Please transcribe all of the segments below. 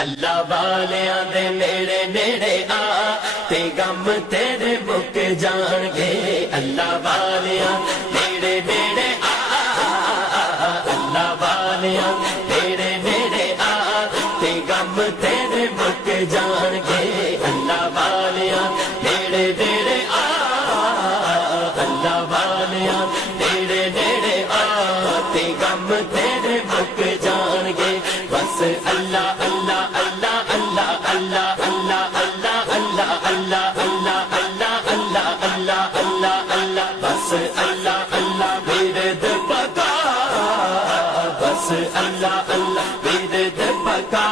اللہ والیاں دے نیڑے نیڑے آ تے غم تیرے مک جان گے اللہ والیاں نیڑے نیڑے آ اللہ والیاں نیڑے نیڑے آ تے غم تیرے مک جان گے اللہ والیاں نیڑے نیڑے آ اللہ والیاں نیڑے نیڑے آ تے غم تیرے مک جان گے بس اللہ اللہ اللہ اللہ اللہ اللہ اللہ اللہ اللہ اللہ اللہ اللہ اللہ اللہ اللہ بس اللہ اللہ ورد پکا بس اللہ اللہ ورد پکا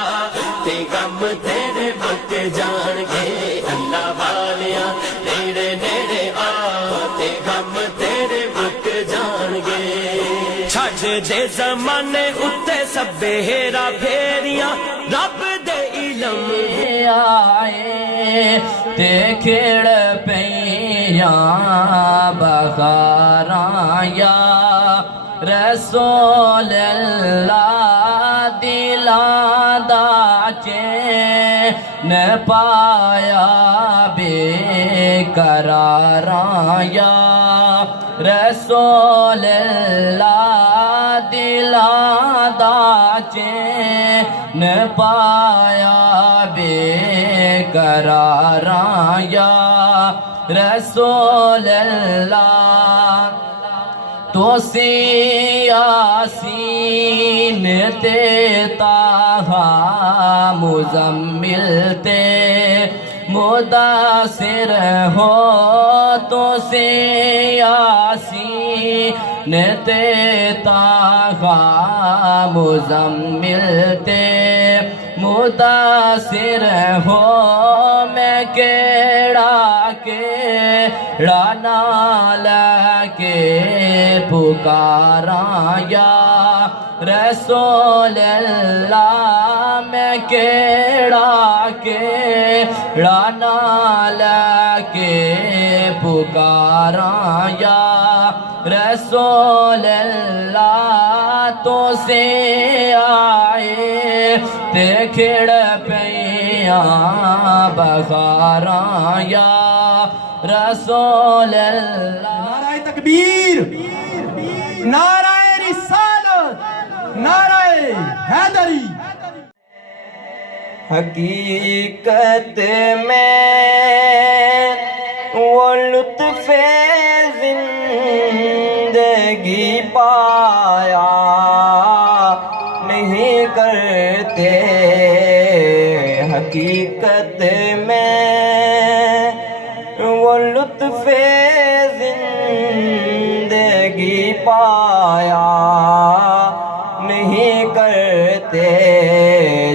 تے غم تیرے مک جان گے اللہ والیاں نیڑے نیڑے آ تے غم تیرے مک جان گے چھڈ دے زمانے اتے سب ہیرا پھیریاں رب دے علم آئے تے کھڑ پیاں بخاراں یا رسول اللہ دلاں دا چین پایا بے قراراں یا رسول اللہ دلاں دا چین پایا بے قراراں یا رسول اللہ تو یاسین تے طٰہٰ مزمل تے مدثر ہو تو یاسین تے طٰہٰ مزمل تے مدثر ہو میں کیڑا نال کے پکاراں یا رسول اللہ میں کیڑا نال کے پکاراں یا رسول اللہ تو سے آئے تے کھڑ پیاں بخاراں یا رسول اللہ نعرہ تکبیر، نعرہ رسالت، نعرہ حیدری۔ حقیقت میں وہ لطف زندگی پایا نہیں کرتے حقیقت میں وہ لطف زندگی پایا نہیں کرتے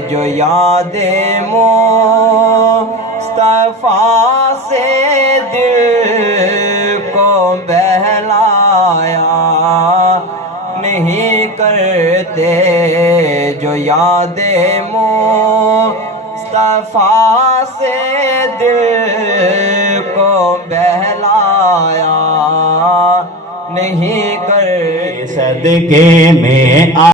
جو یاد مصطفیٰ سے دل کو بہلایا نہیں کرتے جو یاد مصطفیٰ سے دل کو بہلایا نہیں کرتے صدقے میں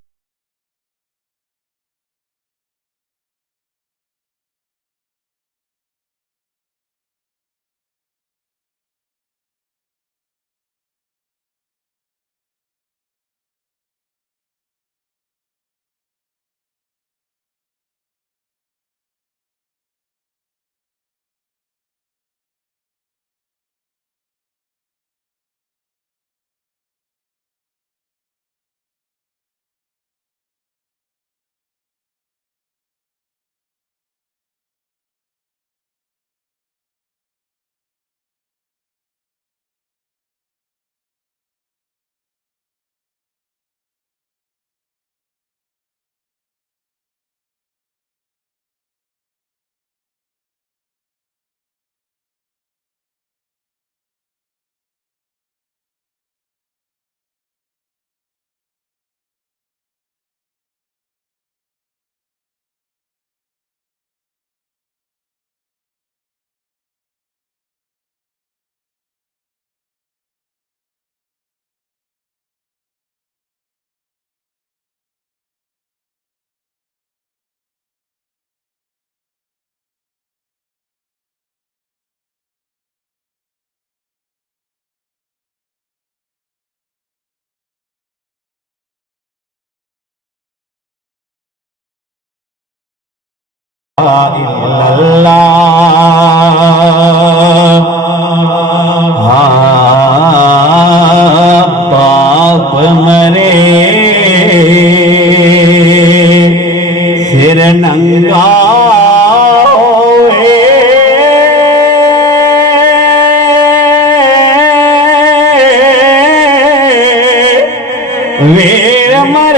باپ مرے سر ننگا ہوئے ویر مر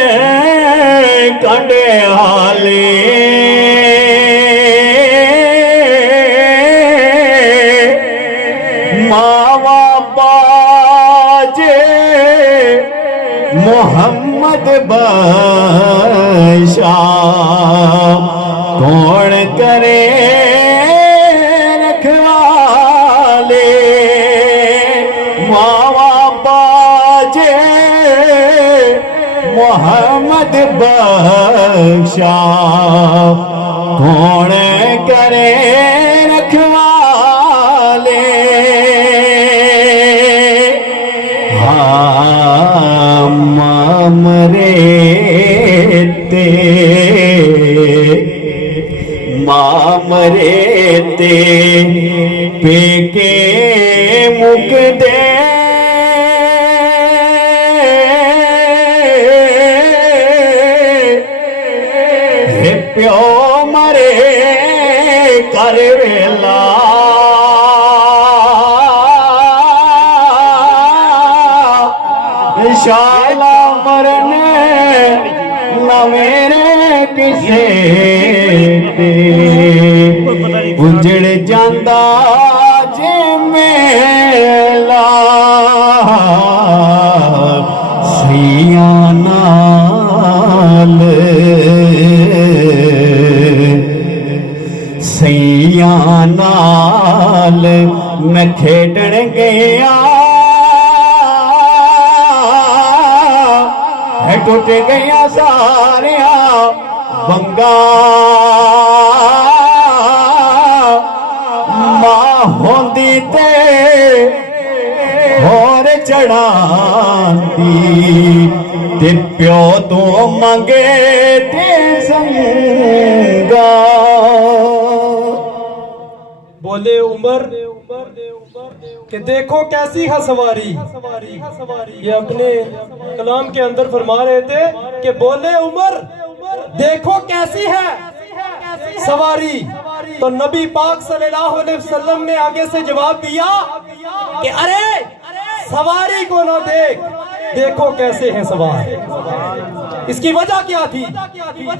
کنڈے حالے محمد بادشاہ کون کرے رکھوالے ماوا باجے محمد بادشاہ کون کرے رکھوالے مامرے تے پیکے مک دے پیو مرے کر ویلا شالا مرنے نہ میرے کسے اجڑ جاندہ جے میلا سیاں نال میں کھیڈن گیا ٹوٹ گیا ساریا بنگا ماں ہوندی تے ہور چڑھاندی تے پیو تو منگے تے سنگا بولے عمر کہ دیکھو کیسی ہے سواری. یہ اپنے کلام کے اندر فرما رہے تھے کہ بولے عمر دیکھو کیسی ہے سواری. تو نبی پاک صلی اللہ علیہ وسلم نے آگے سے جواب دیا کہ ارے سواری کو نہ دیکھو کیسے ہیں سوار. اس کی وجہ کیا تھی؟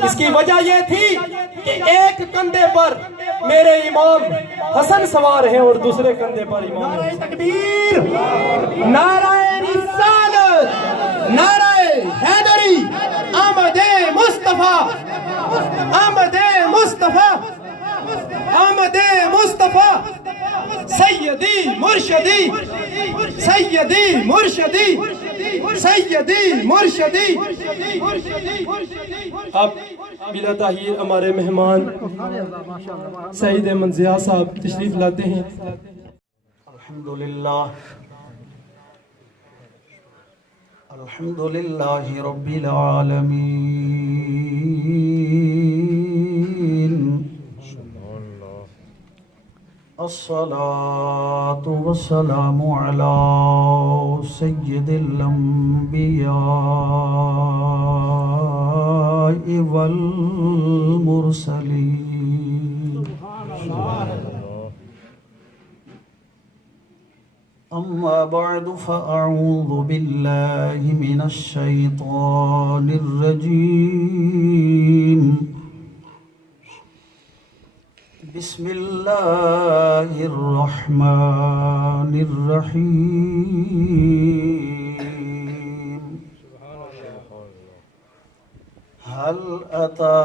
اس کی وجہ یہ تھی کہ ایک کندھے پر میرے امام حسن سوار ہیں اور دوسرے کندھے پر امام. نعرہ تکبیر، نعرہ رسالت، نعرہ حیدری، آمد مصطفیٰ، آمد مصطفیٰ، آمد مصطفیٰ، سیدی مرشدی، سیدی مرشدی، سیدی مرشدی. اب بلا تاخیر ہمارے مہمان سعید احمد ضیاء صاحب تشریف لاتے ہیں. الحمدللہ الحمدللہ رب العالمین الصلاة والسلام على سید الانبیاء والمرسلین. اما بعد فاعوذ باللہ من الشیطان الرجیم. بسم اللہ الرحمن الرحیم. هل أتى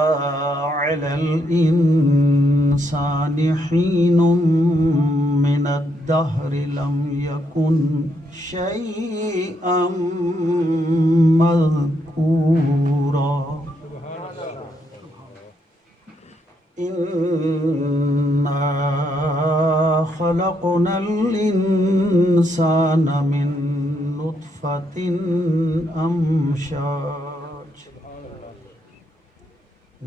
على الإنسان حين من الدهر لم يكن شيئا مذكورا. إنا خلقنا الإنسان من نطفة أمشاج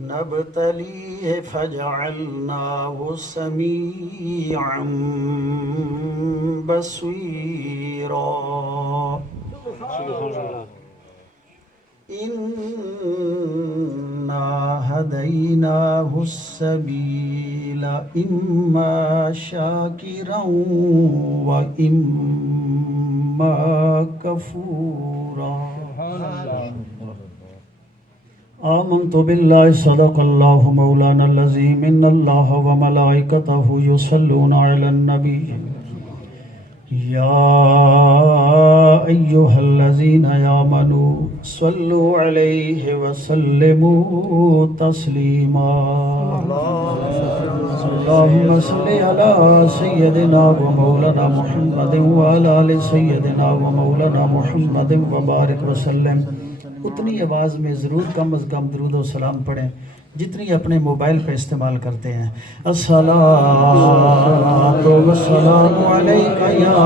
نبتليه فجعلناه سميعا بصيرا إنا هديناه السبيل إما شاكرا وإما كفورا آمنت بالله صدق الله مولانا العظيم إن الله وملائكته يصلون على النبي يا أيها الذين آمنوا صلوا عليه وسلموا تسليما اللهم صل على سيدنا ومولانا محمد وعلى آل سيدنا ومولانا محمد وبارك وسلم. اتنی آواز میں ضرور کم از کم درود و سلام پڑھیں جتنی اپنے موبائل پہ استعمال کرتے ہیں. الصلاۃ والسلام علیک یا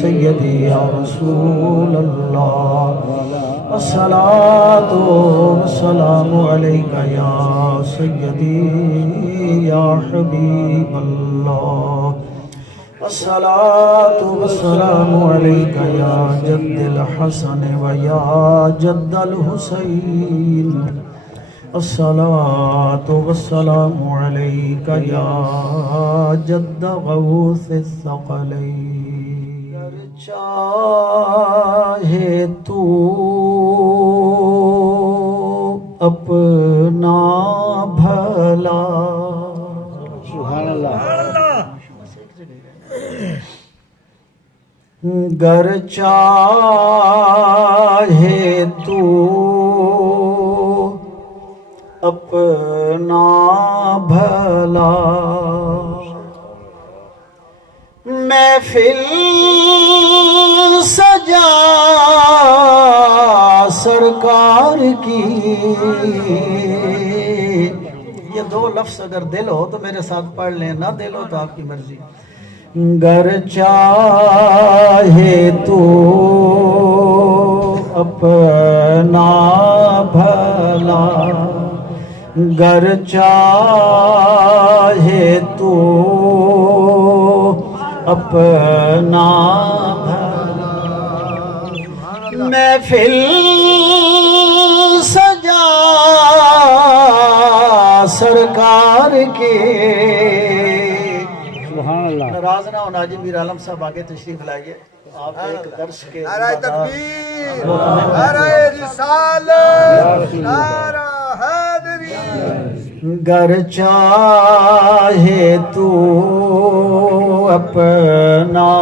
سیدی یا رسول اللہ. الصلاۃ والسلام علیک یا سیدی یا حبیب اللہ. الصلاۃ والسلام علیک یا جد الحسن و یا جد الحسین. الصلاۃ والسلام علیک یا جد غوث الثقلین. اگر چاہے تو اپنا بھلا سبحان اللہ گر چاہے تو اپنا بھلا محفل سجا سرکار کی. یہ دو لفظ اگر دل ہو تو میرے ساتھ پڑھ لیں، نہ دل ہو تو آپ کی مرضی. گر چاہے تو اپنا بھلا گر چاہے تو اپنا بھلا محفل سجا سرکار کے. ناراض نہ ہونا جی، میر عالم صاحب آگے تشریف لائیے. آپ ایک درس کے نعرہ تکبیر، نعرہ رسالت، نعرہ حیدری. گر چاہے تو اپنا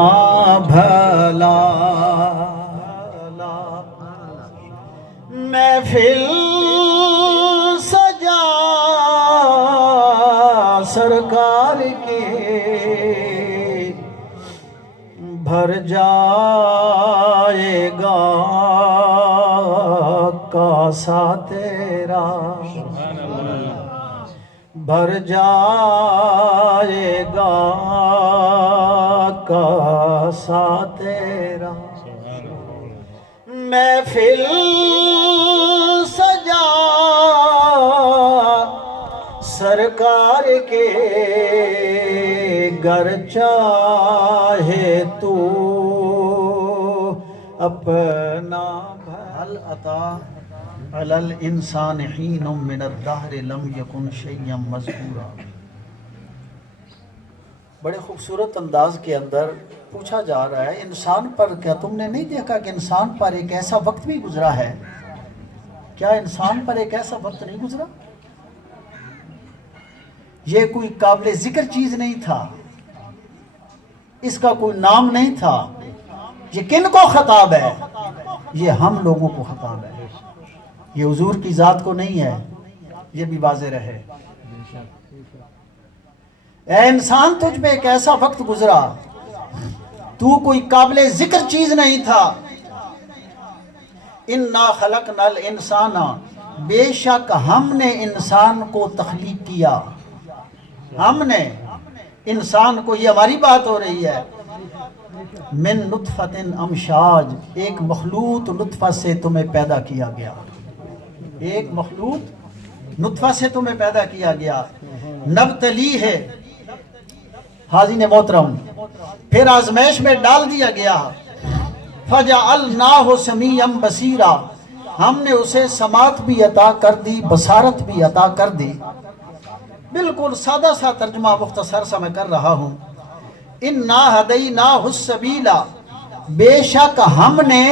بھلا محفل سجا سرکار کے بھر جائے گا کاسا تیرا. بھر جائے گا کاسا تیرا. محفل سجا سرکار کے گر چاہے تو اپنا. هل أتى على الإنسان حين من الدهر لم يكن شيئا مذكورا. بڑے خوبصورت انداز کے اندر پوچھا جا رہا ہے انسان پر کیا تم نے نہیں دیکھا کہ انسان پر ایک ایسا وقت بھی گزرا ہے؟ کیا انسان پر ایک ایسا وقت نہیں گزرا؟ یہ کوئی قابل ذکر چیز نہیں تھا، اس کا کوئی نام نہیں تھا. یہ کن کو خطاب ہے؟ یہ ہم لوگوں کو خطاب ہے، یہ حضور کی ذات کو نہیں ہے. یہ بھی واضح رہے. اے انسان تجھ پہ ایک ایسا وقت گزرا، تو کوئی قابل ذکر چیز نہیں تھا. اِنَّا خَلَقْنَا الْإِنسَانَ، بے شک ہم نے انسان کو تخلیق کیا. ہم نے انسان کو، یہ ہماری بات ہو رہی ہے، من نطفۃ امشاج، ایک مخلوط نطفہ سے تمہیں پیدا کیا گیا. ایک مخلوط نطفہ سے تمہیں پیدا کیا گیا، نبتلی ہے حاضرین محترم، پھر آزمائش میں ڈال دیا گیا، فَجَعَلْنَاهُ سَمِيعًا بَصِيرًا، ہم نے اسے سماعت بھی عطا کر دی، بصارت بھی عطا کر دی۔ بالکل سادہ سا ترجمہ مختصر سا میں کر رہا ہوں۔ اِنَّا هَدَيْنَاهُ السَّبِيلَ، بے شک ہم نے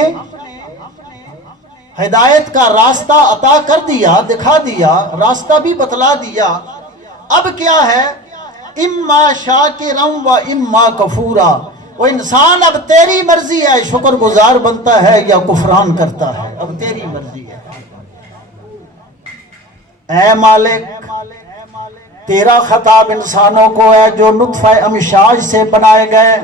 ہدایت کا راستہ عطا کر دیا، دکھا دیا، راستہ بھی بتلا دیا۔ اب کیا ہے؟ اما شاکرا و اما کفورا، وہ انسان اب تیری مرضی ہے، شکر گزار بنتا ہے یا کفران کرتا ہے، اب تیری مرضی ہے۔ اے مالک، تیرا خطاب انسانوں کو ہے جو نطفہ امشاج سے بنائے گئے۔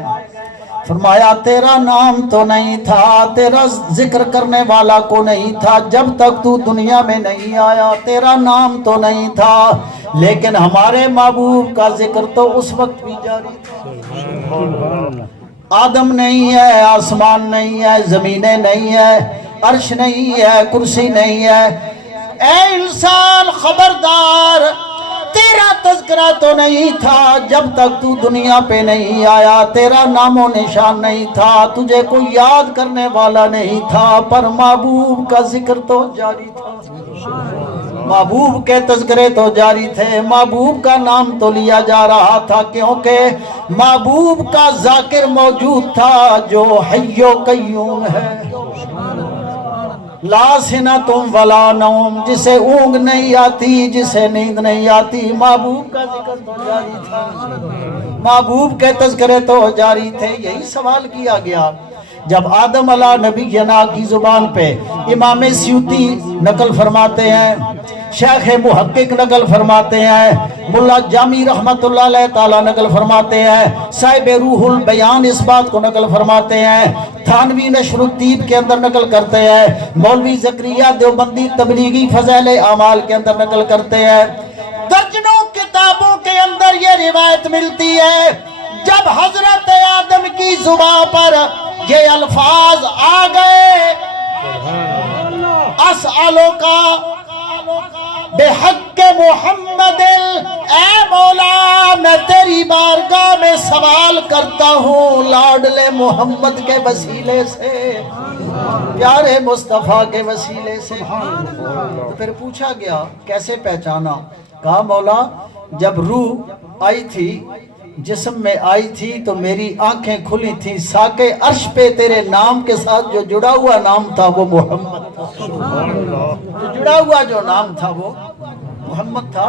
فرمایا تیرا نام تو نہیں تھا، تیرا ذکر کرنے والا کو نہیں تھا، جب تک تو دنیا میں نہیں آیا تیرا نام تو نہیں تھا، لیکن ہمارے محبوب کا ذکر تو اس وقت بھی جاری تھا۔ آدم نہیں ہے، آسمان نہیں ہے، زمینیں نہیں ہے، عرش نہیں ہے، کرسی نہیں ہے۔ اے انسان خبردار، تیرا تذکرہ تو نہیں تھا جب تک تو دنیا پہ نہیں آیا، تیرا نام و نشان نہیں تھا، تجھے کوئی یاد کرنے والا نہیں تھا، پر محبوب کا ذکر تو جاری تھا، محبوب کے تذکرے تو جاری تھے، محبوب کا نام تو لیا جا رہا تھا، کیونکہ محبوب کا ذاکر موجود تھا جو حی و قیوم ہے، لا سنتم ولا نوم، جسے اونگ نہیں آتی، جسے نیند نہیں آتی، محبوب کا ذکر تو جاری تھا، محبوب کے تذکرے تو جاری تھے۔ یہی سوال کیا گیا جب آدم علیہ نبینا کی زبان پہ امام سیوطی نقل فرماتے ہیں، شیخ محقق نقل فرماتے ہیں، ملا جامی رحمت اللہ علیہ تعالیٰ نقل فرماتے ہیں، صاحب روح البیان اس بات کو نقل فرماتے ہیں، تھانوی نشر الطیب کے اندر نقل کرتے ہیں، مولوی زکریا دیوبندی تبلیغی فضائل اعمال کے اندر نقل کرتے ہیں، درجنوں کتابوں کے اندر یہ روایت ملتی ہے جب حضرت آدم کی زبان پر یہ الفاظ آ گئے، اسألک بحق محمد، اے مولا میں تیری بارگاہ میں سوال کرتا ہوں لاڈلے محمد کے وسیلے سے، پیارے مصطفیٰ کے وسیلے سے۔ تو پھر پوچھا گیا کیسے پہچانا؟ کہا مولا جب روح آئی تھی، جسم میں آئی تھی تو میری آنکھیں کھلی تھی، ساکے عرش پہ تیرے نام کے ساتھ جو جڑا ہوا نام تھا وہ محمد تھا، جو جڑا ہوا جو نام تھا وہ محمد تھا۔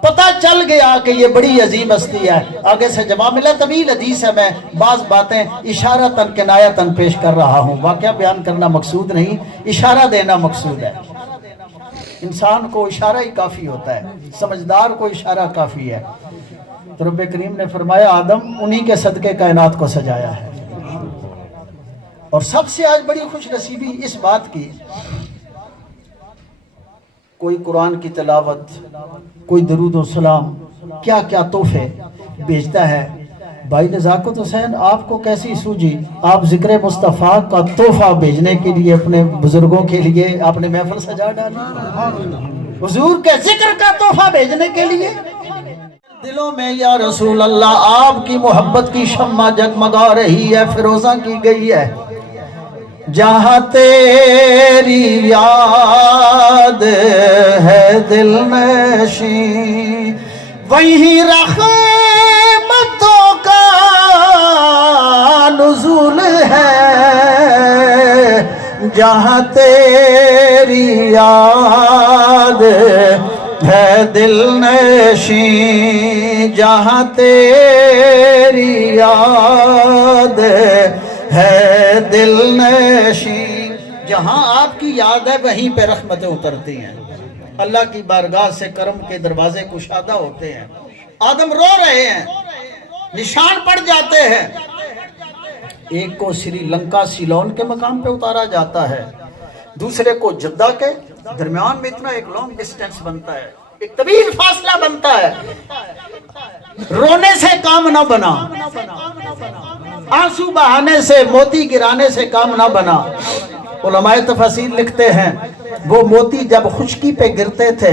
پتہ چل گیا کہ یہ بڑی عظیم ہستی ہے۔ آگے سے جواب ملا، طویل حدیث ہے، میں بعض باتیں اشارتاً کنایتاً پیش کر رہا ہوں، واقعہ بیان کرنا مقصود نہیں، اشارہ دینا مقصود ہے۔ انسان کو اشارہ ہی کافی ہوتا ہے، سمجھدار کو اشارہ کافی ہے۔ تو رب کریم نے فرمایا آدم انہی کے صدقے کائنات کو سجایا ہے۔ اور سب سے آج بڑی خوش نصیبی اس بات کی، کوئی قرآن کی تلاوت، کوئی درود و سلام، کیا کیا تحفے بھیجتا ہے۔ بھائی نزاکت حسین آپ کو کیسی سوجی، آپ ذکر مصطفیٰ کا تحفہ بھیجنے کے لیے اپنے بزرگوں کے لیے آپ نے محفل سجا ڈالی، حضور کے ذکر کا تحفہ بھیجنے کے لیے۔ دلوں میں یا رسول اللہ آپ کی محبت کی شمع جگمگا رہی ہے، فروزاں کی گئی ہے۔ جہاں تیری یاد ہے دل نشیں، وہیں رحمتوں کا نزول ہے۔ جہاں تیری یاد ہے دل نشیں، جہاں تیری یاد ہے دل نشیں، جہاں آپ کی یاد ہے وہیں پہ رحمتیں اترتی ہیں، اللہ کی بارگاہ سے کرم کے دروازے کشادہ ہوتے ہیں۔ آدم رو رہے ہیں، نشان پڑ جاتے ہیں۔ ایک کو سری لنکا سیلون کے مقام پہ اتارا جاتا ہے، دوسرے کو جدہ کے درمیان میں اتنا ایک لانگ ڈسٹینس بنتا ہے، ایک طویل فاصلہ بنتا ہے۔ رونے سے کام نہ بنا، آنسو بہانے سے، موتی گرانے سے کام نہ بنا۔ علماء تفسیر لکھتے ہیں وہ موتی جب خشکی پہ گرتے تھے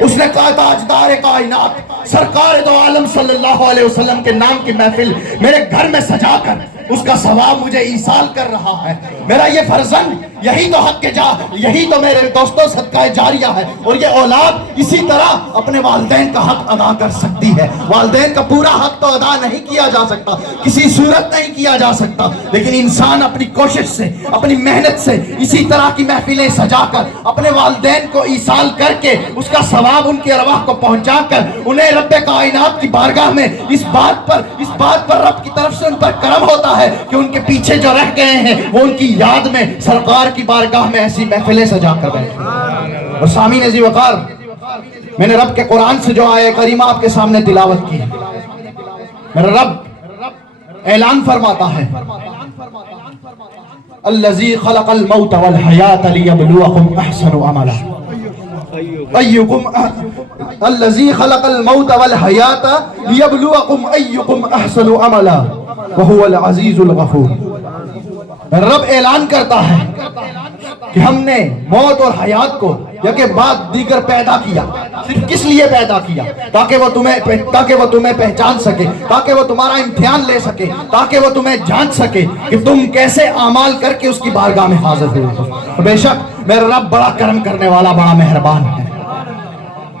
اس نے کہا تاجدار کائنات سرکار دو عالم صلی اللہ علیہ وسلم کے نام کی محفل میرے گھر میں سجا کر اس کا ثواب مجھے ایصال کر رہا ہے. میرا یہ فرزند یہی تو حق یہی تو میرے دوستوں صدقہ جاریہ ہے. اور یہ اولاد اسی طرح اپنے والدین کا حق ادا کر سکتی ہے. والدین کا پورا حق تو ادا نہیں کیا جا سکتا, کسی صورت نہیں کیا جا سکتا, لیکن انسان اپنی کوشش سے اپنی محنت سے اسی طرح کی محفلیں سجا کر اپنے والدین کو ایصال کر کے اس کا ثواب ان کی ارواح کو پہنچا کر انہیں رب کائنات کی بارگاہ میں اس بات پر رب کی طرف سے ان پر کرم ہوتا ہے کہ ان کے پیچھے جو رہ گئے ہیں وہ ان کی یاد میں سرکار کی بارگاہ میں ایسی محفلیں سجا کر بیٹھے. اور سامعین عزیز وقار, میں نے رب کے قرآن سے جو آیہ کریمہ آپ کے سامنے تلاوت کی, میرا رب اعلان فرماتا ہے الذی خلق الموت والحیات لیبلوکم احسن عملا الذی خلق الموت والحیات لیبلوکم ایکم احسن عملا وہو العزیز الغفور. رب اعلان کرتا ہے کہ ہم نے موت اور حیات کو یکے بعد دیگر پیدا کیا. صرف کس لیے پیدا کیا؟ تاکہ وہ تمہیں پہچان سکے, تاکہ وہ تمہارا امتحان لے سکے, تاکہ وہ تمہیں جان سکے کہ تم کیسے اعمال کر کے اس کی بارگاہ میں حاضر ہوئے. بے شک میرا رب بڑا کرم کرنے والا, بڑا مہربان ہے.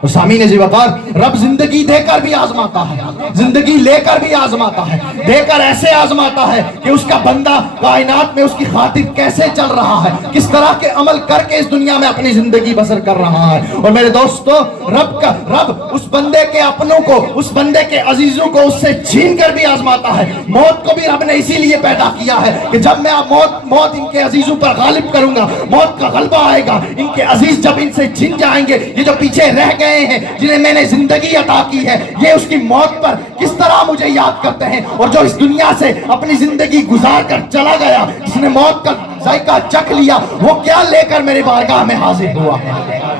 اور سامعین عزیز وقار, رب زندگی دے کر بھی آزماتا ہے, زندگی لے کر بھی آزماتا ہے, دے کر ایسے آزماتا ہے کہ اس کا بندہ کائنات میں اس کی خاطر کیسے چل رہا ہے, کس طرح کے عمل کر کے اس دنیا میں اپنی زندگی بسر کر رہا ہے. اور میرے دوستو, رب اس بندے کے اپنوں کو, اس بندے کے عزیزوں کو اس سے چھین کر بھی آزماتا ہے. موت کو بھی رب نے اسی لیے پیدا کیا ہے کہ جب میں موت ان کے عزیزوں پر غالب کروں گا, موت کا غلبہ آئے گا, ان کے عزیز جب ان سے چھن جائیں گے, یہ جو پیچھے رہ گئے ہیں جنہیں میں نے زندگی عطا کی ہے, یہ اس کی موت پر کس طرح مجھے یاد کرتے ہیں. اور جو اس دنیا سے اپنی زندگی گزار کر چلا گیا, جس نے موت کا ذائقہ چکھ لیا, وہ کیا لے کر میرے بارگاہ میں حاضر ہوا ہے.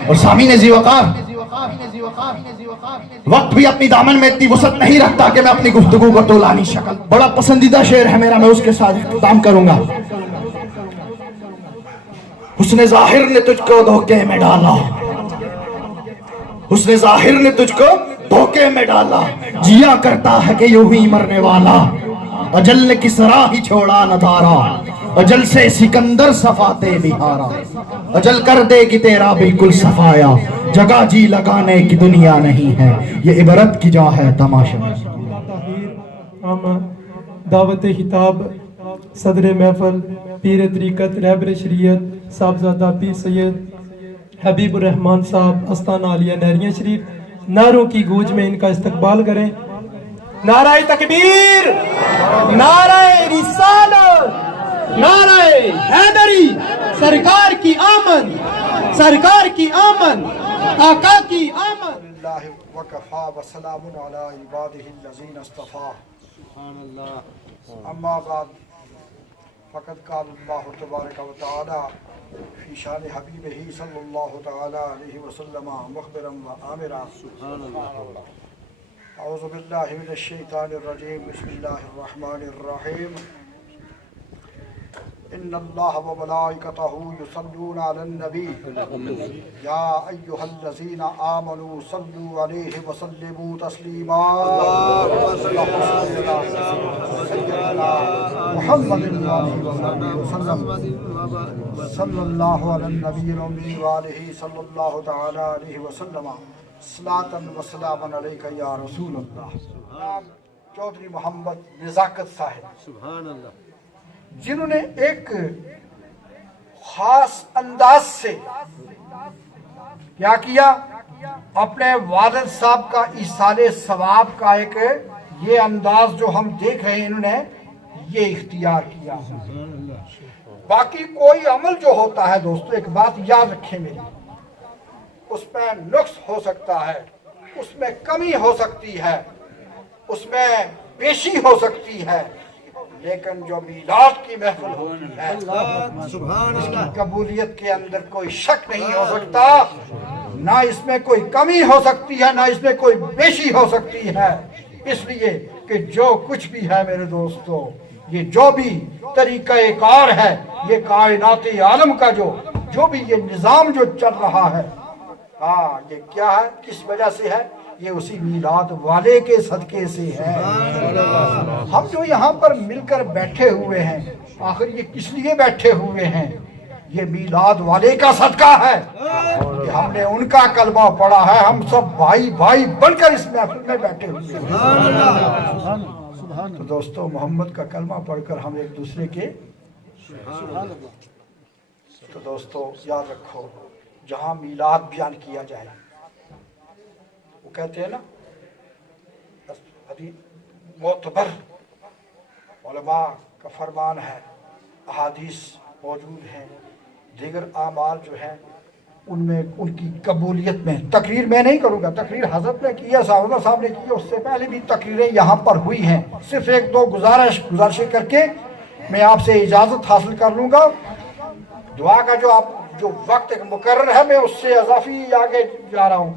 اور سامعین ذی وقار, وقت بھی اپنی دامن میں اتنی وسعت نہیں رکھتا کہ میں اپنی گفتگو کو طولانی شکل, بڑا پسندیدہ شعر ہے میرا, میں اس کے ساتھ اختتام کروں گا. حسن ظاہر نے تجھ کو دھوکے میں ڈالا, حسن ظاہر نے تجھ کو دھوکے میں ڈالا, جیا کرتا ہے کہ یوں ہی مرنے والا, اجل نے کسرا ہی چھوڑا نہ دھارا, اجل سے سکندر صفاتے بہارا, اجل کر دے گی تیرا بالکل صفایا, جگہ جی لگانے کی دنیا نہیں ہے, یہ عبرت کی جا ہے تماشا. ہم دعوت خطاب صدر محفل پیر طریقت رہبر شریعت صاحبزادہ پیر سید حبیب الرحمان صاحب استان عالیہ نہریہ شریف, نعروں کی گونج میں ان کا استقبال کریں. نعرہ تکبیر, نعرہ رسالت, نعرہ حیدری, سرکار کی آمد, سرکار کی آمد, آقا کی آمد. اللہ وکفا وسلام علی عبادہ الذین اصطفیٰ. اما بعد فقد قال اللہ تبارک و تعالی فی شان حبیبہ صلی اللہ تعالی علیہ وسلم مخبرا و آمرا. اعوذ باللہ من الشیطان الرجیم, بسم اللہ الرحمن الرحیم. ان اللہ و ملائکتہ یصلون علی النبی یا ایہا الذین آمنوا صلوا علیہ وسلموا تسلیما. محمد صلی اللہ علی النبی الامی وآلہ صلی اللہ تعالی علیہ وسلم. صلاۃ و سلام علیک یا رسول اللہ. چودھری محمد نزاکت صاحب, جنہوں نے ایک خاص انداز سے کیا کیا, اپنے والد صاحب کا ایصال ثواب کا ایک یہ انداز جو ہم دیکھ رہے ہیں, انہوں نے یہ اختیار کیا. باقی کوئی عمل جو ہوتا ہے دوستو, ایک بات یاد رکھیں میری, اس میں نقص ہو سکتا ہے, اس میں کمی ہو سکتی ہے, اس میں پیشی ہو سکتی ہے, لیکن جو میلاد کی محفل ہوتی ہے اس کی قبولیت کے اندر کوئی شک نہیں ہو سکتا, نہ اس میں کوئی کمی ہو سکتی ہے, نہ اس میں کوئی بیشی ہو سکتی ہے. اس لیے کہ جو کچھ بھی ہے میرے دوستو, یہ جو بھی طریقہ کار ہے, یہ کائنات عالم کا جو بھی یہ نظام جو چل رہا ہے, ہاں یہ کیا ہے، کس وجہ سے ہے؟ یہ اسی میلاد والے کے صدقے سے ہے۔ ہم جو یہاں پر مل کر بیٹھے ہوئے ہیں، آخر یہ کس لیے بیٹھے ہوئے ہیں؟ یہ میلاد والے کا صدقہ ہے کہ ہم نے ان کا کلمہ پڑھا ہے، ہم سب بھائی بھائی بن کر اس محفل میں بیٹھے ہوئے ہیں۔ تو دوستو، محمد کا کلمہ پڑھ کر ہم ایک دوسرے کے، تو دوستو یاد رکھو، جہاں میلاد بیان کیا جائے، وہ کہتے ہیں نا معتبر علماء کا فرمان ہے، احادیث موجود ہیں، دیگر اعمال جو ہیں ان میں ان کی قبولیت میں، تقریر میں نہیں کروں گا، تقریر حضرت نے کی ہے، صاحب نے کی ہے، اس سے پہلے بھی تقریریں یہاں پر ہوئی ہیں، صرف ایک دو گزارشیں کر کے میں آپ سے اجازت حاصل کر لوں گا۔ دعا کا جو وقت مقرر ہے میں اس سے اضافی آگے جا رہا ہوں۔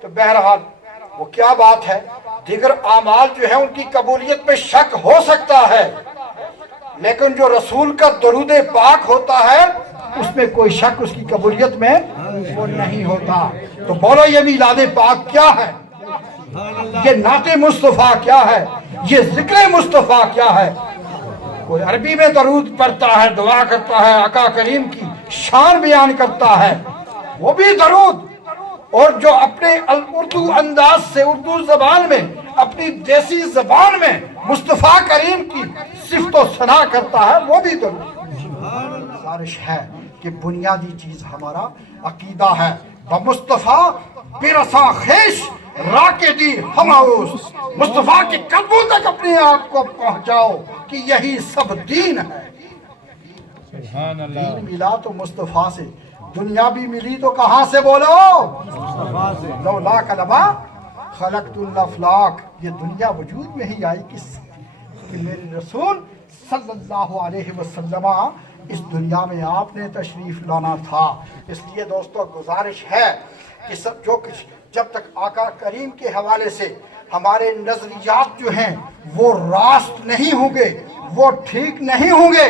تو بہرحال وہ کیا بات ہے، دیگر اعمال جو ہیں ان کی قبولیت میں شک ہو سکتا ہے، لیکن جو رسول کا درود پاک ہوتا ہے اس میں کوئی شک اس کی قبولیت میں وہ نہیں ہوتا۔ تو بولو یہ میلاد پاک کیا ہے، یہ نعت مصطفیٰ کیا ہے، یہ ذکر مصطفیٰ کیا ہے؟ کوئی عربی میں درود پڑھتا ہے، دعا کرتا ہے، آقا کریم کی شان بیان کرتا ہے، وہ بھی درود، اور جو اپنے اردو انداز سے، اردو زبان میں، اپنی دیسی زبان میں مصطفیٰ کریم کی صفت و ثنا کرتا ہے، وہ بھی درود۔ گزارش ہے کہ بنیادی چیز ہمارا عقیدہ ہے، بمصطفیٰ برسا خیش راکدی ہماؤس، مصطفیٰ کے قدموں تک اپنے آپ کو پہنچاؤ کہ یہی سب دین ہے۔ دین ملا تو مصطفیٰ سے، دنیا بھی ملی تو کہاں سے بولو؟ لولا کلمہ خلقت الافلاک، یہ دنیا وجود میں ہی آئی کس سے؟ کہ میرے رسول صلی اللہ علیہ وسلم اس دنیا میں آپ نے تشریف لانا تھا۔ اس لیے دوستو گزارش ہے کہ سب جو کچھ جب تک آقا کریم کے حوالے سے ہمارے نظریات جو ہیں وہ راست نہیں ہوں گے، وہ ٹھیک نہیں ہوں گے،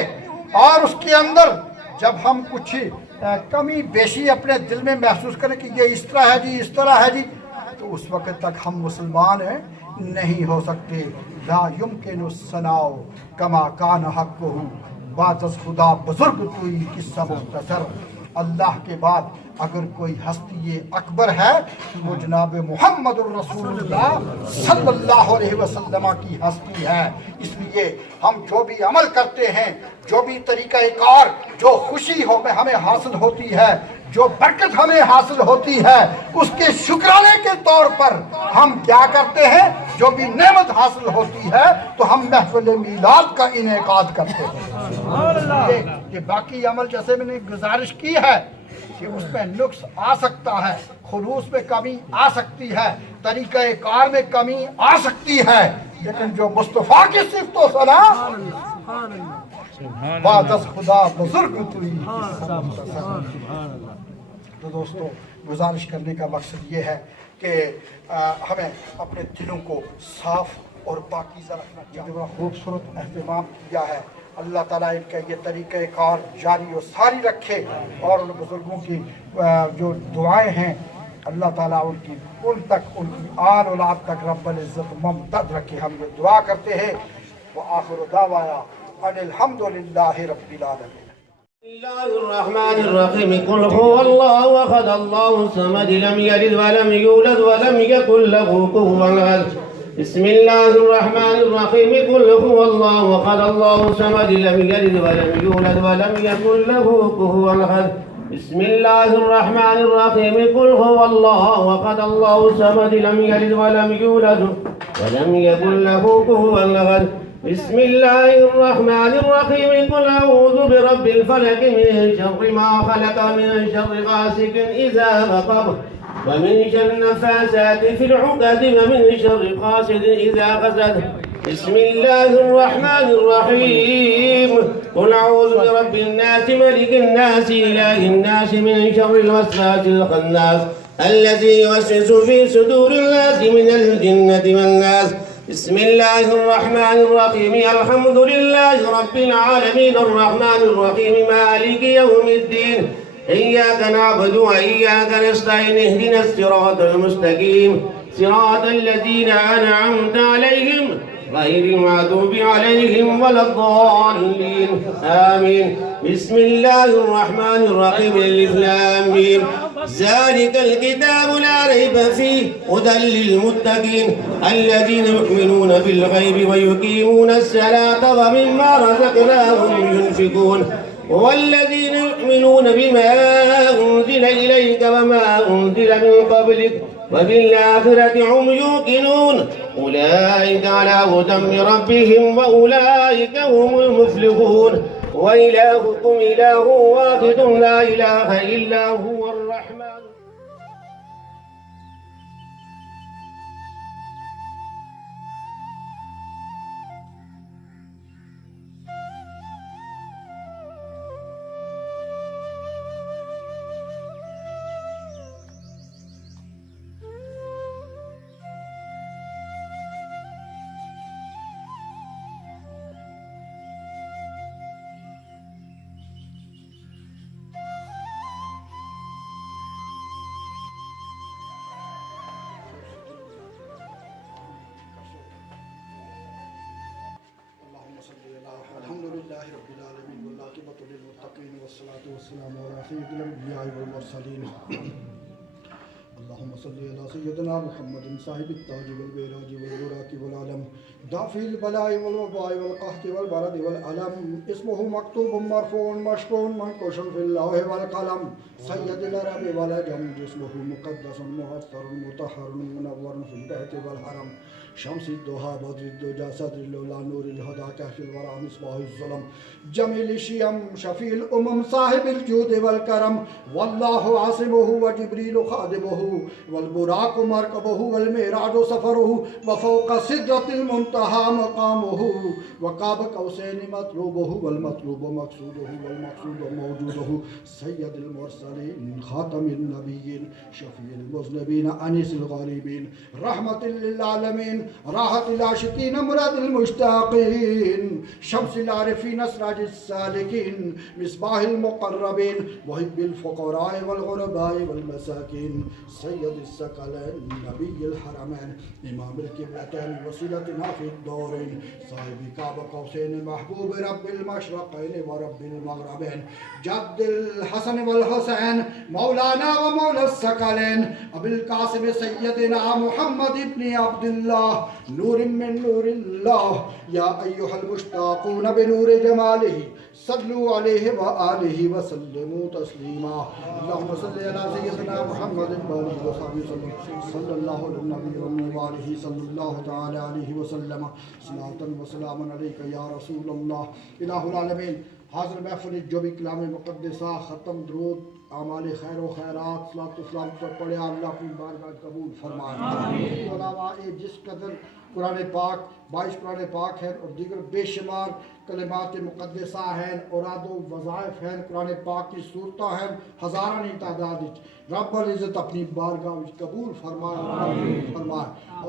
اور اس کے اندر جب ہم کچھ کمی بیشی اپنے دل میں محسوس کریں کہ یہ اس طرح ہے جی، اس طرح ہے جی، تو اس وقت تک ہم مسلمان نہیں ہو سکتے۔ لا یمکن الثناء کما کان حقہ، بعد از خدا بزرگ کوئی قصہ مختصر۔ اللہ کے بعد اگر کوئی ہستی اکبر ہے وہ جناب محمد الرسول اللہ صلی اللہ علیہ وسلم کی ہستی ہے۔ اس لیے ہم جو بھی عمل کرتے ہیں، جو بھی طریقہ کار، جو خوشی ہمیں حاصل ہوتی ہے، جو برکت ہمیں حاصل ہوتی ہے، اس کے شکرانے کے طور پر ہم کیا کرتے ہیں؟ جو بھی نعمت حاصل ہوتی ہے تو ہم محفل میلاد کا انعقاد کرتے ہیں۔ یہ باقی عمل جیسے میں نے گزارش کی ہے کہ اس میں نقص آ سکتا ہے، خلوص میں کمی آ سکتی ہے، طریقہ کار میں کمی آ سکتی ہے، لیکن جو مصطفیٰ کی صفت و ثنا بعد از خدا بزرگ توئی۔ تو دوستو گزارش کرنے کا مقصد یہ ہے کہ ہمیں اپنے دلوں کو صاف اور پاکیزہ رکھنا چاہیے۔ بڑا خوبصورت اہتمام کیا ہے، اللہ تعالیٰ ان کا یہ طریقہ کار جاری و ساری رکھے، اور ان بزرگوں کی جو دعائیں ہیں اللہ تعالیٰ ان تک، ان کی آل اولاد تک رب العزت ممتد رکھے۔ ہم یہ دعا کرتے ہیں، وآخر دعوانا ان الحمد للہ رب العالمین۔ بسم الله الرحمن الرحيم قل هو الله أحد الله الصمد لم يلد ولم يولد ولم يكن له كفوا أحد بسم الله الرحمن الرحيم قل هو الله أحد الله الصمد لم يلد ولم يولد ولم يكن له كفوا أحد بسم الله الرحمن الرحيم قل هو الله أحد الله الصمد لم يلد ولم يولد ولم يكن له كفوا أحد بسم الله الرحمن الرحيم قل أعوذ برب الفلق من شر ما خلق من شر غاسق إذا وقب ومن شر النفاثات في العقد ومن شر حاسد إذا حسد بسم الله الرحمن الرحيم قل أعوذ برب الناس ملك الناس إله الناس من شر الوسواس الخناس الذي يوسوس في صدور الناس من الجنة والناس بسم الله الرحمن الرحيم الحمد لله رب العالمين الرحمن الرحيم مالك يوم الدين إياك نعبد وإياك نستعين اهدنا الصراط المستقيم صراط الذين أنعمت عليهم غير المغضوب عليهم ولا الضالين آمين. بسم الله الرحمن الرحيم. ألف لام ميم. ذلك الكتاب لا ريب فيه هدى للمتقين الذين يؤمنون بالغيب ويقيمون الصلاة ومما رزقناهم ينفقون والذين يؤمنون بما أنزل إليك وما أنزل من قبلك وبالآخرة هم يوقنون أولئك على هدى من ربهم وأولئك هم المفلحون. وإلهكم إله واحد لا إله إلا هو الرحمن. الحمد لله رب العالمين والعاقبة للمتقين والصلاة والسلام على سيد الأنبياء والمرسلين. اللهم صل على سيدنا محمد صاحب التاج والبراج والبراق والعلم دافع البلاء والوباء والقحط والبرد والألم اسمه مكتوب مرفوع مشكور منقوش في اللوح والقلم سيد العرب والعجم جسمه مقدس معطر مطهر منور في البيت والحرم شمس الضحى بدر الدجى صدر اللولا نور الهدى كهف الورى مصباح الظلم جميل الشيم شفيع الأمم صاحب الجود والكرم والله عاصمه وجبريل خادمه والبراق مركبه والمعراج سفره وفوق سدرة المنتهى مقامه وقاب قوسين مطلوبه والمطلوب مقصوده والمقصود موجوده سيد المرسلين خاتم النبيين شفيع المذنبين أنيس الغريبين رحمة للعالمين راحة العاشقين مراد المشتاقين شمس العارفين سراج السالكين مصباح المقربين محب الفقراء والغرباء والمساكين سيد الثقلين نبي الحرمين إمام القبلتين وسيلتنا في الدورين صاحب كعب قوسين محبوب رب المشرقين ورب المغربين جد الحسن والحسين مولانا ومولى الثقلين أبي القاسم سيدنا محمد بن عبد الله نور من نور الله يا أيها المشتاقون بنور جماله صلوا عليه وآله وسلموا تسليما اللهم صل على سيدنا محمد وآله وصحبه وسلم صلى الله على النبي وآله صلى الله تعالى عليه وسلم صلاة وسلام عليك يا رسول الله إله العالمين. حاضر محفل جو بھی کلام مقدسہ ختم درود اعمال خیر و خیرات صلاۃ و سلام پر پڑھے اللہ اپنی بارگاہ قبول فرمائے. اس کے علاوہ جس قدر قرآن پاک 22 قرآن پاک ہیں اور دیگر بے شمار کلمات مقدسہ ہیں اوراد و وظائف ہیں قرآن پاک کی صورتیں ہیں ہزارانی تعداد رب العزت اپنی بارگاہ قبول فرمائے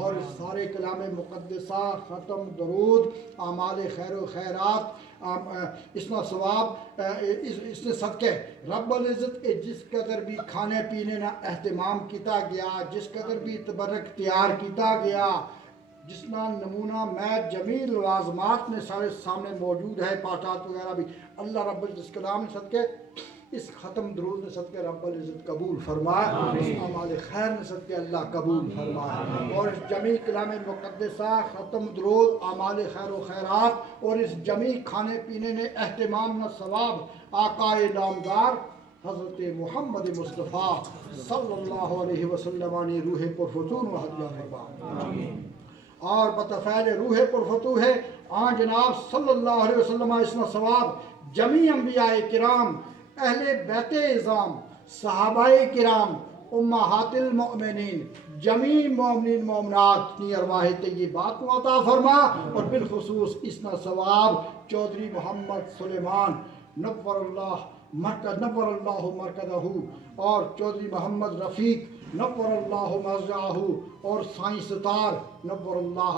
اور سارے کلام مقدسہ ختم درود اعمال خیر و خیرات اس میں ثواب اس نے صدقے رب العزت جس قدر بھی کھانے پینے نہ اہتمام کیتا گیا جس قدر بھی تبرک تیار کیتا گیا جس میں نمونہ میں جمیل لوازمات میں سارے سامنے موجود ہے پاٹات وغیرہ بھی اللہ رب العزت کے نام صدقے اس ختم درود میں صدقے رب العزت قبول فرمائے اس اعمال خیر میں صدقے اللہ قبول فرمائے اور اس جمیع کلام مقدسہ ختم درود اعمال خیر و خیرات اور اس جمیع کھانے پینے نے اہتمام نہ ثواب آقا نامدار حضرت محمد مصطفیٰ صلی اللہ علیہ وسلم نے روح پرفتون و ہدیہ فرمائے اور بتفعیل روح پرفتوح ہے آن جناب صلی اللہ علیہ وسلم اس میں ثواب جمیع انبیاء کرام اہل بیت اعظام صحابہ کرام امہات المؤمنین جمیع مومنین مومنات نی ارواح طیبات کو عطا فرما اور بالخصوص اس میں ثواب چودھری محمد سلیمان نور اللہ مرکزہ اور چودھری محمد رفیق نور اللہ مرجعہ اور سائیں ستار نور اللہ